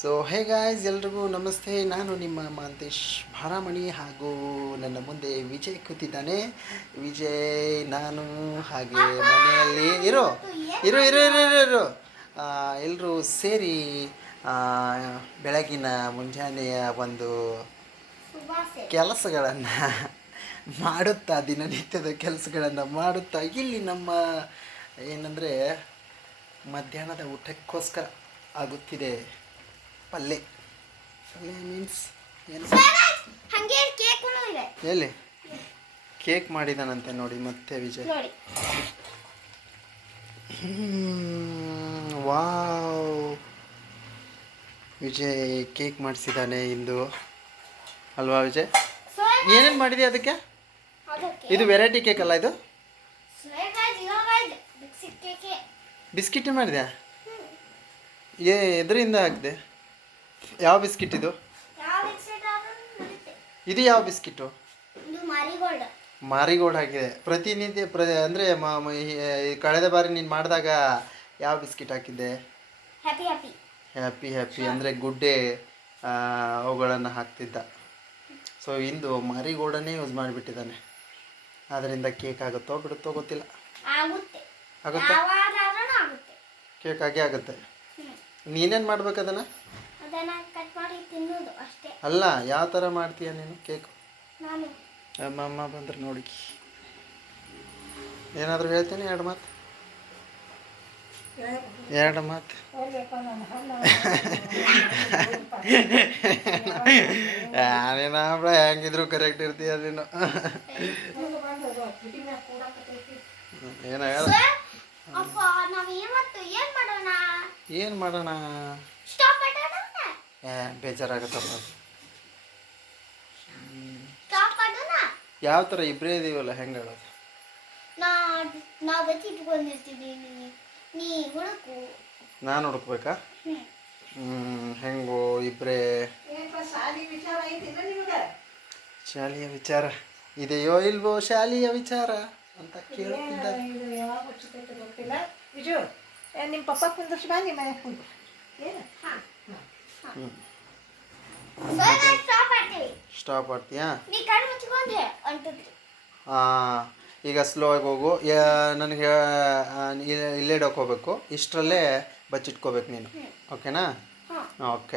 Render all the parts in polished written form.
So hey guys, ಎಲ್ರಿಗೂ ನಮಸ್ತೆ. ನಾನು ನಿಮ್ಮ ಮಾಂತೇಶ್ ಭಾರಾಮಣಿ ಹಾಗೂ ನನ್ನ ಮುಂದೆ ವಿಜಯ್ ಕೂತಿದ್ದಾನೆ. ವಿಜಯ್, ನಾನು ಹಾಗೆ ಮನೆಯಲ್ಲಿ ಇರೋ ಇರೋ ಇರೋ ಇರೋ ಇರೋ ಇರೋ ಎಲ್ಲರೂ ಸೇರಿ ಬೆಳಗಿನ ಮುಂಜಾನೆಯ ಒಂದು ಕೆಲಸಗಳನ್ನು ಮಾಡುತ್ತಾ, ದಿನನಿತ್ಯದ ಕೆಲಸಗಳನ್ನು ಮಾಡುತ್ತಾ ಇಲ್ಲಿ ನಮ್ಮ ಏನಂದರೆ ಮಧ್ಯಾಹ್ನದ ಊಟಕ್ಕೋಸ್ಕರ ಆಗುತ್ತಿದೆ ಪಲ್ಯ. ಪಲ್ಯ ಮೀನ್ಸ್ ಏನು? ಎಲ್ಲಿ ಕೇಕ್ ಮಾಡಿದಾನಂತೆ ನೋಡಿ ಮತ್ತೆ ವಿಜಯ್. ವಾವ್, ವಿಜಯ್ ಕೇಕ್ ಮಾಡಿಸಿದ್ದಾನೆ ಇಂದು ಅಲ್ವಾ ವಿಜಯ್? ಏನೇನು ಮಾಡಿದೆ ಅದಕ್ಕೆ? ಇದು ವೆರೈಟಿ ಕೇಕ್ ಅಲ್ಲ, ಇದು ಬಿಸ್ಕಿಟ್ ಮಾಡಿದೆ. ಎದರಿಂದ ಹಾಕಿದೆ? ಯಾವ ಬಿಸ್ಕಿಟ್ ಇದು? ಇದು ಯಾವ ಬಿಸ್ಕಿಟು? ಮಾರಿಗೋಲ್ಡ್ ಹಾಕಿದೆ. ಪ್ರತಿನಿತ್ಯ ಅಂದರೆ ಕಳೆದ ಬಾರಿ ನೀನು ಮಾಡಿದಾಗ ಯಾವ ಬಿಸ್ಕಿಟ್ ಹಾಕಿದ್ದೆ? ಹ್ಯಾಪಿ ಹ್ಯಾಪಿ ಅಂದರೆ ಗುಡ್ಡೆ ಅವುಗಳನ್ನು ಹಾಕ್ತಿದ್ದ. ಸೊ ಇಂದು ಮಾರಿಗೋಲ್ಡನ್ನೇ ಯೂಸ್ ಮಾಡಿಬಿಟ್ಟಿದ್ದಾನೆ. ಅದರಿಂದ ಕೇಕ್ ಆಗುತ್ತೋ ಬಿಡುತ್ತೋ ಗೊತ್ತಿಲ್ಲ. ಆಗುತ್ತೆ, ಕೇಕ್ ಆಗೇ ಆಗುತ್ತೆ. ನೀನೇನು ಮಾಡ್ಬೇಕು ಅದನ್ನು? ಅಲ್ಲ, ಯಾವ ಥರ ಮಾಡ್ತೀಯ ನೀನು ಕೇಕು? ಅಮ್ಮ ಬಂದ್ರೆ ನೋಡಿ. ಏನಾದರೂ ಹೇಳ್ತೀನಿ, ಎರಡು ಮಾತು ನೀನು ಹಬ್ಬ ಹೆಂಗಿದ್ರು ಕರೆಕ್ಟ್ ಇರ್ತೀಯ ನೀನು. ಏನು ಮಾಡೋಣ? ಬೇಜಾರಾಗುತ್ತಪ್ಪ. ಯಾವ ಥರ ಇಬ್ಬರೇ ಇದೀವಲ್ಲ, ಹೆಂಗೆ ಹೇಳೋದು? ನಾನು ಹುಡುಕ್ಬೇಕಾ? ಹೆಂಗೋ ಇಬ್ಬರೇ? ಶಾಲೆಯ ವಿಚಾರ ಇದೆಯೋ ಇಲ್ವೋ? ಶಾಲೆಯ ವಿಚಾರ ಅಂತ ಕೇಳ್ತಿದ್ದ. ನಿಮ್ಮ ಪಪ್ಪ ಕುಂದರ್ಸಿ ಬಾ, ನಿಮ್ಮ ಮನೆ ಕುಂದು. ಸ್ಟಾಪ್ ಮಾಡ್ತೀಯಾ? ಈಗ ಸ್ಲೋ ಆಗಿ ಹೋಗು. ನನಗೆ ಇಲ್ಲೇ ಇಡೋಕೋಬೇಕು, ಇಷ್ಟರಲ್ಲೇ ಬಚ್ಚಿಟ್ಕೋಬೇಕು ನೀನು. ಓಕೆನಾ? ಓಕೆ.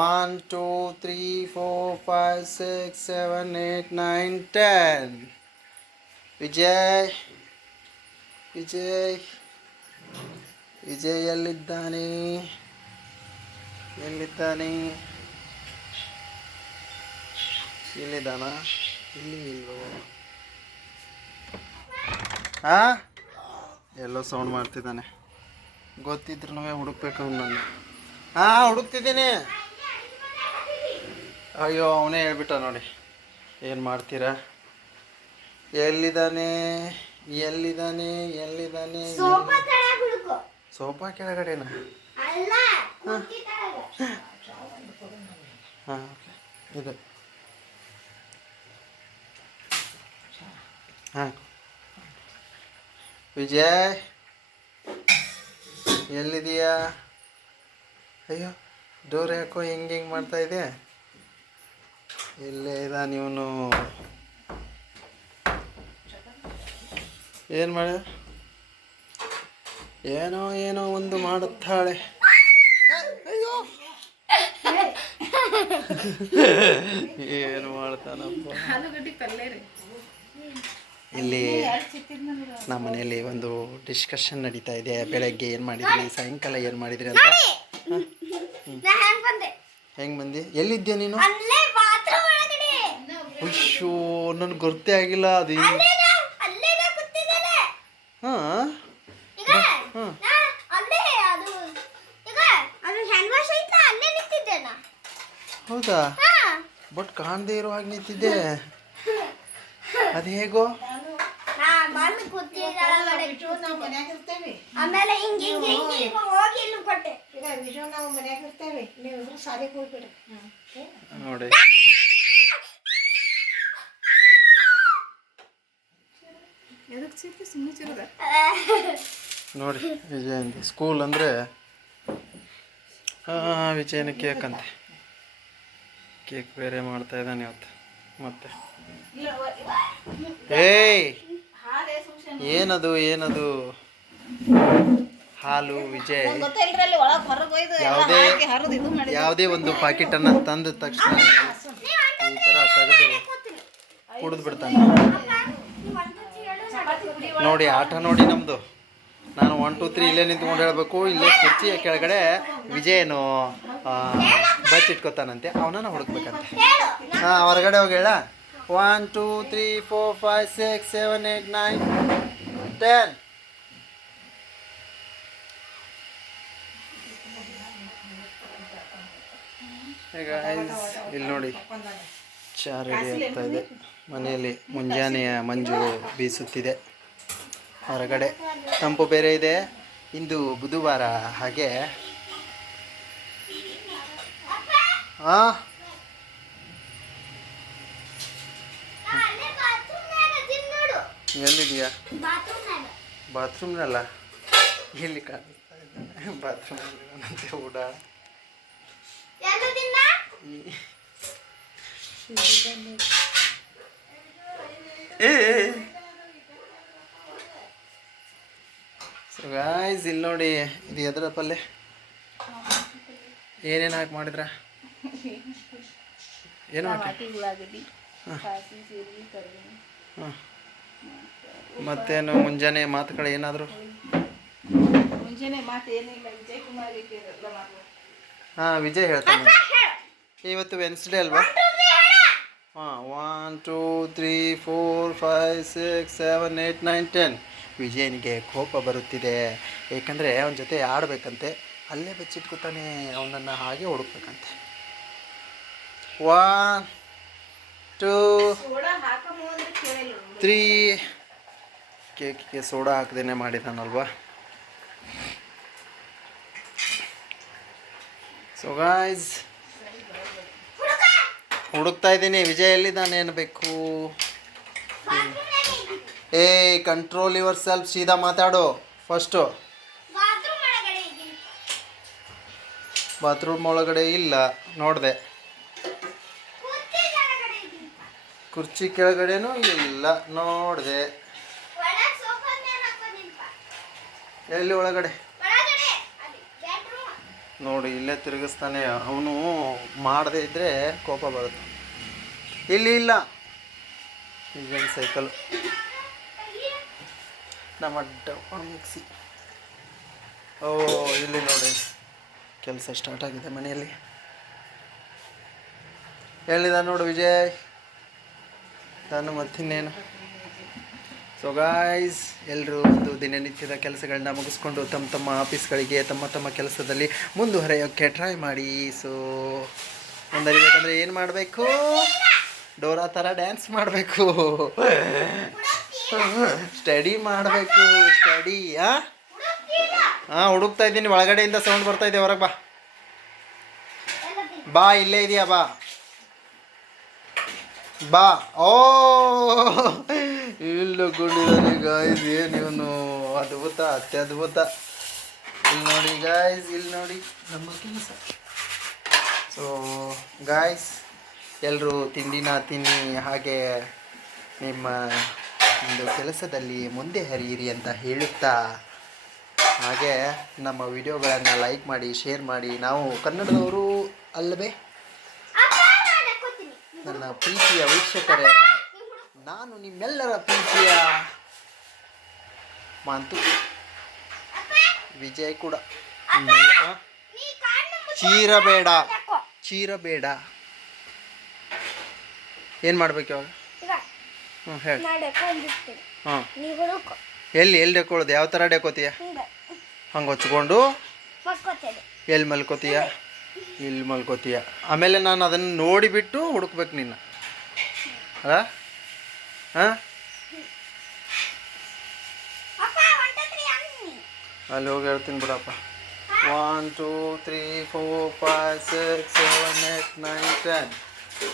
1 2 3 4 5 6 7 8 9 10. ವಿಜಯ್ ವಿಜಯ್ ವಿಜಯ್ ಎಲ್ಲಿದ್ದಾನೆ? ಇಲ್ಲಿದ್ದಾನ? ಇಲ್ಲಿ ಇಲ್ವೋ? ಎಲ್ಲೋ ಸೌಂಡ್ ಮಾಡ್ತಿದ್ದಾನೆ. ಗೊತ್ತಿದ್ರು ಹುಡುಕ್ಬೇಕು ಅವನನ್ನು. ಹುಡುಕ್ತಿದ್ದೀನಿ. ಅಯ್ಯೋ, ಅವನೇ ಹೇಳ್ಬಿಟ್ಟ ನೋಡಿ. ಏನು ಮಾಡ್ತೀರಾ? ಎಲ್ಲಿದ್ದಾನೆ? ಸೋಫಾ ಕೆಳಗಡೆನಾ? ಓಕೆ, ಇದು ವಿಜಯ್ ಎಲ್ಲಿದೀಯಾ? ಅಯ್ಯೋ, ಡೋರ್ ಯಾಕೋ ಹೆಂಗೆ ಮಾಡ್ತಾ ಇದೆ? ಇಲ್ಲೇ ಇದ. ನೀವನು ಏನು ಮಾಡ? ಏನೋ ಒಂದು ಮಾಡುತ್ತಾಳೆ. ಅಯ್ಯೋ, ಏನು ಮಾಡ್ತಾನಪ್ಪ? ಇಲ್ಲಿ ನಮ್ಮ ಮನೆಯಲ್ಲಿ ಒಂದು ಡಿಸ್ಕಷನ್ ನಡೀತಾ ಇದೆ. ಬೆಳಗ್ಗೆ ಏನು ಮಾಡಿದ್ರಿ, ಸಾಯಂಕಾಲ ಏನು ಮಾಡಿದ್ರಿ ಅಂತ. ಹೆಂಗೆ ಬಂದಿ? ಎಲ್ಲಿದ್ಯಾ ನೀನು? ಅಯ್ಯೋ, ನನಗೆ ಗೊತ್ತೇ ಆಗಿಲ್ಲ ಅದು. ಹೌದಾ? ಬಟ್ ಕಾಣದೇ ಇರೋ ಹಾಗೆ ನಿಂತಿದ್ದೆ. ಅದು ಹೇಗೋ? ನೋಡಿ, ನೋಡಿ ವಿಜಯಂತಿ ಸ್ಕೂಲ್ ಅಂದರೆ ಹಾಂ ವಿಜಯನ ಕೇಕ್ ಅಂತೆ. ಕೇಕ್ ಬೇರೆ ಮಾಡ್ತಾ ಇದ್ದಾನೆ ಇವತ್ತು. ಮತ್ತೆ ಏಯ್ ಏನದು ಏನದು ಹಾಲು ವಿಜಯ್ ಯಾವುದೇ ಯಾವುದೇ ಒಂದು ಪಾಕೆಟನ್ನು ತಂದ ತಕ್ಷಣ ಈ ಥರ ತೆಗೆದು ಕುಡಿದು ಬಿಡ್ತಾನೆ. ನೋಡಿ ಆಟ ನೋಡಿ ನಮ್ಮದು. ನಾನು 1 2 3 ಇಲ್ಲೇ ನಿಂತ್ಕೊಂಡು ಹೇಳಬೇಕು. ಇಲ್ಲೇ ಕುರ್ಚಿಯ ಕೆಳಗಡೆ ವಿಜಯನು ಬಚ್ಚಿಟ್ಕೋತಾನಂತೆ, ಅವನನ್ನು ಹುಡುಕ್ಬೇಕಂತೆ. ಹಾಂ ಹೊರಗಡೆ ಹೋಗಿ ಹೇಳ. 1 2 3 4 5 6 7 8 9 10. ಈಗ ಇಲ್ಲಿ ನೋಡಿ ಚಹಾ ರೆಡಿ ಆಗ್ತಾ ಇದೆ. ಮನೆಯಲ್ಲಿ ಮುಂಜಾನೆಯ ಮಂಜು ಬೀಸುತ್ತಿದೆ. ಹೊರಗಡೆ ತಂಪು ಬೇರೆ ಇದೆ. ಇಂದು ಬುಧವಾರ, ಹಾಗೆ ಎಲ್ಲಿದೆಯಾ? ಬಾತ್ರೂಮ್ನಲ್ಲ, ಎಲ್ಲಿ ಕಾಣಿಸ್ತಾ ಇದೆ? ಬಾತ್ರೂಮ್ನಲ್ಲಿ ಓಡಾಡ. ಸೊ ಗಾಯ್ಸ್ ಇಲ್ಲಿ ನೋಡಿ, ಇದು ಎದರ ಪಲ್ಯ, ಏನೇನು ಹಾಕಿ ಮಾಡಿದ್ರ? ಏನು ಹಾಕಿ? ಹಾಂ ಮತ್ತೇನು ಮುಂಜಾನೆ ಮಾತುಗಳು ಏನಾದರೂ? ಮುಂಜಾನೆ ಮಾತು ಏನಿಲ್ಲ, ವಿಜಯ್ ಕುಮಾರ್. ಹಾಂ ವಿಜಯ್ ಹೇಳ್ತಾನೆ. ಇವತ್ತು ವೆನ್ಸ್ಡೇ ಅಲ್ವಾ? ಹಾಂ 1 2 3 4 5 6 7 8 9 10. ವಿಜಯನಿಗೆ ಕೋಪ ಬರುತ್ತಿದೆ, ಏಕೆಂದರೆ ಅವನ ಜೊತೆ ಆಡಬೇಕಂತೆ. ಅಲ್ಲೇ ಬಚ್ಚಿಟ್ಕೊತಾನೆ, ಅವನನ್ನು ಹಾಗೆ ಹುಡುಕ್ಬೇಕಂತೆ. 1 2 3. ಕೇಕಿಗೆ ಸೋಡಾ ಹಾಕದೇನೆ ಮಾಡಿದಾನಲ್ವಾ? ಸೊ ಗಾಯ್ಸ್ ಹುಡುಕ್ತಾ ಇದ್ದೀನಿ. ವಿಜಯ್ ಎಲ್ಲಿದ್ದಾನೆ ಅನ್ಬೇಕು. ಏ ಕಂಟ್ರೋಲ್ ಯುವರ್ ಸೆಲ್ಫ್, ಸೀದಾ ಮಾತಾಡು ಫಸ್ಟು. ಬಾತ್ರೂಮ್ ಒಳಗಡೆ ಇಲ್ಲ, ನೋಡಿದೆ. ಕುರ್ಚಿ ಕೆಳಗಡೆನೂ ಇಲ್ಲ, ನೋಡಿದೆ. ಎಲ್ಲಿ ಒಳಗಡೆ? ನೋಡಿ ಇಲ್ಲೇ ತಿರುಗಿಸ್ತಾನೆ ಅವನು. ಮಾಡದೇ ಇದ್ದರೆ ಕೋಪ ಬರುತ್ತೆ. ಇಲ್ಲಿ ಇಲ್ಲ. ಈಗೇನು ಸೈಕಲ್, ನಮ್ಮ ಡಬ್ಬ ಮಿಕ್ಸಿ. ಓ ಇಲ್ಲಿ ನೋಡಿ, ಕೆಲಸ ಸ್ಟಾರ್ಟ್ ಆಗಿದೆ ಮನೆಯಲ್ಲಿ. ಹೇಳಿದ ನೋಡು ವಿಜಯ್, ನಾನು ಮತ್ತಿನ್ನೇನು. ಸೊ ಗಾಯ್ಸ್ ಎಲ್ಲರೂ ಒಂದು ದಿನನಿತ್ಯದ ಕೆಲಸಗಳನ್ನ ಮುಗಿಸ್ಕೊಂಡು ತಮ್ಮ ತಮ್ಮ ಆಫೀಸ್ಗಳಿಗೆ, ತಮ್ಮ ತಮ್ಮ ಕೆಲಸದಲ್ಲಿ ಮುಂದುವರೆಯೋಕ್ಕೆ ಟ್ರೈ ಮಾಡಿ. ಸೊ ಮುಂದುವರಿಬೇಕಂದ್ರೆ ಏನು ಮಾಡಬೇಕು? ಡೋರಾ ಥರ ಡ್ಯಾನ್ಸ್ ಮಾಡಬೇಕು, ಸ್ಟಡಿ ಮಾಡಬೇಕು. ಸ್ಟಡಿ. ಹಾಂ ಹುಡುಕ್ತಾ ಇದ್ದೀನಿ. ಒಳಗಡೆಯಿಂದ ಸೌಂಡ್ ಬರ್ತಾ ಇದೆ, ಹೊರಗೆ ಬಾ. ಬಾ, ಇಲ್ಲೇ ಇದೆಯಾ? ಬಾ ಬಾ. ಓ ಇಲ್ಲಕೊಂಡಿದ್ದಾನೆ ಗಾಯ್ಸ್. ಏನು ಇವನು ಅದ್ಭುತ, ಅತ್ಯದ್ಭುತ. ಇಲ್ಲಿ ನೋಡಿ ಗಾಯ್ಸ್, ಇಲ್ಲಿ ನೋಡಿ ನಮ್ಮ ಕೆಲಸ. ಸೊ ಗಾಯ್ಸ್ ಎಲ್ಲರೂ ತಿಂಡಿನ ತಿನ್ನಿ, ಹಾಗೆ ನಿಮ್ಮ ಒಂದು ಕೆಲಸದಲ್ಲಿ ಮುಂದೆ ಹರಿಯಿರಿ ಅಂತ ಹೇಳುತ್ತಾ, ಹಾಗೆ ನಮ್ಮ ವಿಡಿಯೋಗಳನ್ನು ಲೈಕ್ ಮಾಡಿ, ಶೇರ್ ಮಾಡಿ. ನಾವು ಕನ್ನಡದವರು ಅಲ್ಲವೇ? ನನ್ನ ಪ್ರೀತಿಯ ವೀಕ್ಷಕರೇ, ನಾನು ನಿಮ್ಮೆಲ್ಲರ ಪ್ರೀತಿಯ ಮಾಂತು. ವಿಜಯ್ ಕೂಡ. ಚೀರಬೇಡ, ಚೀರಬೇಡ. ಏನು ಮಾಡ್ಬೇಕು ಇವಾಗ? ಹ್ಞೂ ಹೇಳಿ. ಹಾಂ ಎಲ್ಲಿ ಡೆಕೋಳೋದು? ಯಾವ ಥರ ಡೆಕೋತೀಯ? ಹಂಗೆ ಹೊಚ್ಕೊಂಡು ಎಲ್ಲಿ ಮಲ್ಕೋತೀಯ? ಇಲ್ಲಿ ಮಲ್ಕೋತೀಯ. ಆಮೇಲೆ ನಾನು ಅದನ್ನು ನೋಡಿಬಿಟ್ಟು ಹುಡುಕ್ಬೇಕು ನಿನ್ನ, ಅಲ್ಲ? ಹಾಂ ಅಲ್ಲಿ ಹೋಗಿ ಹೇಳ್ತೀನಿ ಬಿಡಪ್ಪ. 1 2 3 4 5 6 7 8 9 10.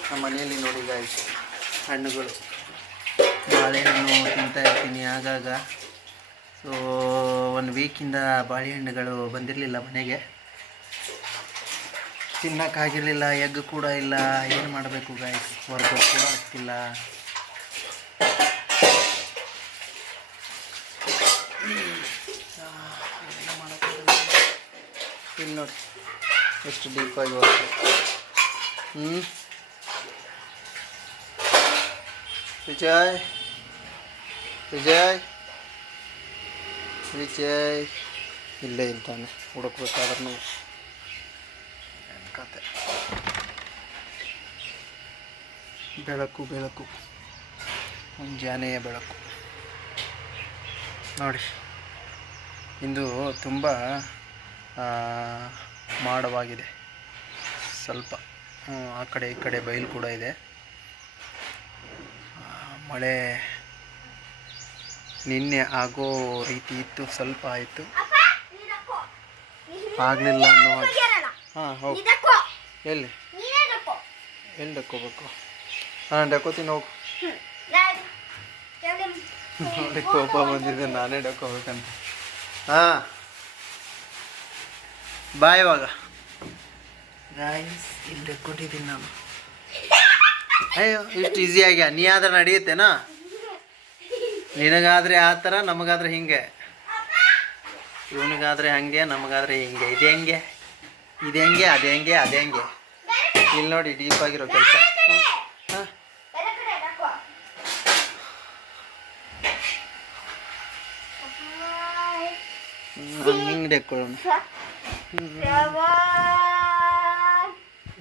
ನಮ್ಮ ಮನೆಯಲ್ಲಿ ನೋಡಿ ಗಾಯ್ಸ್, ಹಣ್ಣುಗಳು, ಬಾಳೆಹಣ್ಣು ತಿಂತಾ ಇರ್ತೀನಿ ಆಗಾಗ. ಸೊ 1 ವೀಕಿಂದ ಬಾಳೆಹಣ್ಣುಗಳು ಬಂದಿರಲಿಲ್ಲ ಮನೆಗೆ. ತಿನ್ನೋಕ್ಕಾಗಿರಲಿಲ್ಲ, ಎಗ್ ಕೂಡ ಇಲ್ಲ. ಏನು ಮಾಡಬೇಕು ಗಾಯ್ಸ್, ಹೊರಗೋಗಿ ಕೂಡ ಆಗ್ತಿಲ್ಲ. ಇಲ್ಲಿ ನೋಡಿ ಎಷ್ಟು ಡೀಪಾಗಿ ಬರುತ್ತೆ. ವಿಜಯ್ ವಿಜಯ್ ವಿಜಯ್ ಇಲ್ಲೇ ಇದ್ದಾನೆ, ಹುಡುಕ್ಬೇಕಾದ್ರೂ ಕತೆ. ಬೆಳಕು ಬೆಳಕು, ಮುಂಜಾನೆಯ ಬೆಳಕು ನೋಡಿ. ಇಂದು ತುಂಬ ಮಾಡವಾಗಿದೆ, ಸ್ವಲ್ಪ ಆ ಕಡೆ ಈ ಕಡೆ ಬಯಲು ಕೂಡ ಇದೆ. ಮಳೆ ನಿನ್ನೆ ಆಗೋ ರೀತಿ ಇತ್ತು, ಸ್ವಲ್ಪ ಆಯಿತು, ಆಗಲಿಲ್ಲ ಅನ್ನೋ ಹಾಗೆ. ಹಾಂ ಹೌದು. ಎಲ್ಲಿ ಎಲ್ಲಿ ಡಕ್ಕೋಬೇಕು? ಹಾಂ ಡಕ್ಕೋತೀನಿ, ಹೋಗು. ನೋಡಿ ಕೋಪ ಬಂದಿದೆ, ನಾನೇ ಡಕ್ಕೋಬೇಕಂತ. ಹಾಂ ಬಾಯ್. ಇವಾಗ ಗಾಯ್ಸ್ ಇಲ್ಲಿ ಡಕ್ಕೊಟ್ಟಿದ್ದೀನಿ ನಾನು. ಅಯ್ಯೋ ಇಷ್ಟು ಈಸಿಯಾಗ್ಯಾ, ನೀ ಆದ್ರೆ ನಡೆಯುತ್ತೇನಾ? ನಿನಗಾದರೆ ಆ ಥರ, ನಮಗಾದ್ರೆ ಹಿಂಗೆ. ಇವನಿಗಾದರೆ ಹಾಗೆ, ನಮಗಾದರೆ ಹಿಂಗೆ. ಇದು ಹೆಂಗೆ, ಇದು ಹೆಂಗೆ, ಅದು ಹೆಂಗೆ, ಅದು ಹೆಂಗೆ. ಇಲ್ಲಿ ನೋಡಿ ಡೀಪಾಗಿರೋ ಕೆಲಸ. ಹಾಂ ಹಿಂಗೆ ಡೆಕ್ಕೊಳ್ಳೋಣ.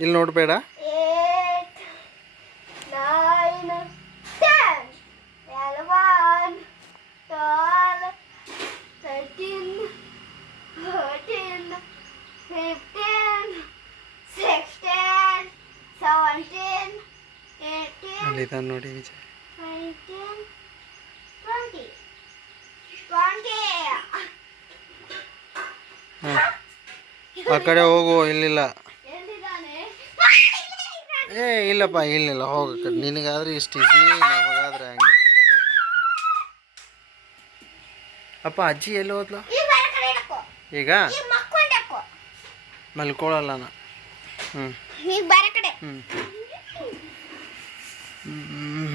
ಇಲ್ಲಿ ನೋಡಬೇಡ. 17, 18, ಅಲ್ಲಿದ್ದಾನೆ ನೋಡಿ ವಿಜಯ್. 19, 20, 20. ಆ ಕಡೆ ಹೋಗು, ಇಲ್ಲಿಲ್ಲ. ಎಲ್ಲಿದ್ದಾನೆ? ಏ ಇಲ್ಲಪ್ಪ, ಇಲ್ಲಿಲ್ಲ, ಹೋಗ. ನಿನಗಾದ್ರೆ ಇಷ್ಟು ಈಸಿ, ನಮಗಾದ್ರೆ ಹಂಗೆ. ಅಪ್ಪ ಅಜ್ಜಿ ಎಲ್ಲಿ ಹೋದ್ಲು ಈಗ? ಮಲ್ಕೊಳ್ಳಲ್ಲ ನಾ. ಹ್ಞೂ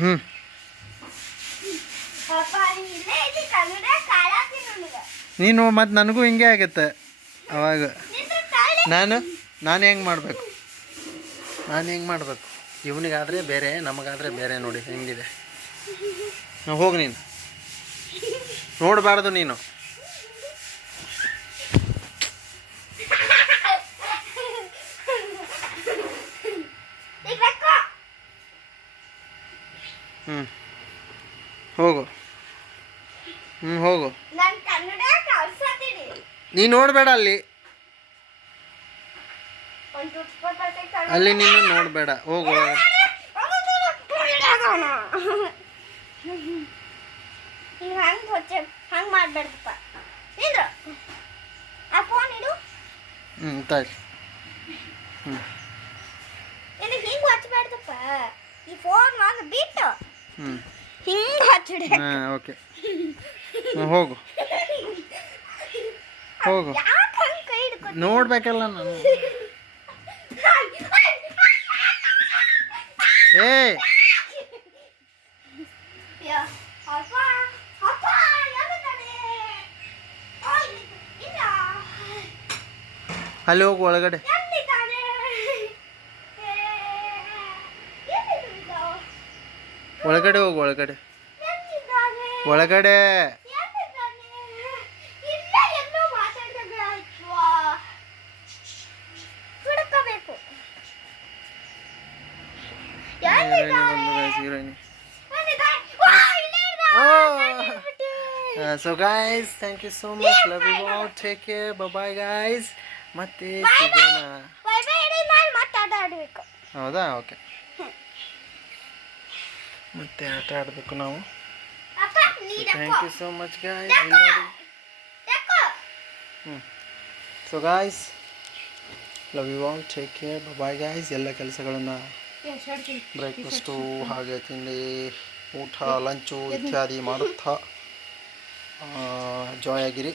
ಹ್ಞೂ ನೀನು ಮತ್ತು ನನಗೂ ಹಿಂಗೆ ಆಗುತ್ತೆ ಅವಾಗ. ನಾನು ಹೆಂಗೆ ಮಾಡಬೇಕು, ಇವನಿಗಾದರೆ ಬೇರೆ, ನಮಗಾದರೆ ಬೇರೆ. ನೋಡಿ ಹೆಂಗಿದೆ. ಹೋಗಿ ನೀನು ನೋಡಬಾರ್ದು ನೀನು. ಹೋಗು. ಹೋಗು. ನೀ ನೋಡಬೇಡ ಅಲ್ಲಿ ನೀನು ನೋಡಬೇಡ, ಹೋಗು. ಹಂಗೆ ಮಾಡ್ಬೇಡ್ದಪ್ಪ. ಆ ಫೋನ್ ಇಡು. ತಾಯಿ. ಹಿಂಗೆ ಹಚ್ಬೇಡ್ದಪ್ಪ, ಈ ಫೋನ್ ಒಂದು ಬಿಟ್ಟು ಹಿಂಗೆ ಹಚ್ಚಿಡಿ. ಹಾಂ ಓಕೆ, ಹೋಗು ಹೋಗು. ನೋಡ್ಬೇಕಲ್ಲ ನಾನು. ಏ ಅಲ್ಲಿ ಹೋಗು, ಒಳಗಡೆ. ಒಳಗಡೆ ಹೋಗು, ಒಳಗಡೆ ಒಳಗಡೆ. So guys, thank you so much. Love you all. Take care. Bye bye guys. ಮತ್ತೆ ಸಿಗೋಣ. ಹೌದಾ? ಓಕೆ. ಮತ್ತೆ ಆಟ ಆಡಬೇಕು ನಾವು. Thank you so much guys. So guys, love you all. Take care. Bye guys. ಎಲ್ಲ ಕೆಲಸಗಳನ್ನು, ಬ್ರೇಕ್ಫಾಸ್ಟು, ಹಾಗೆ ತಿಂಡಿ, ಊಟ, ಲಂಚು ಇತ್ಯಾದಿ ಮಾಡುತ್ತಾ ಜಾಯ್ ಆಗಿರಿ.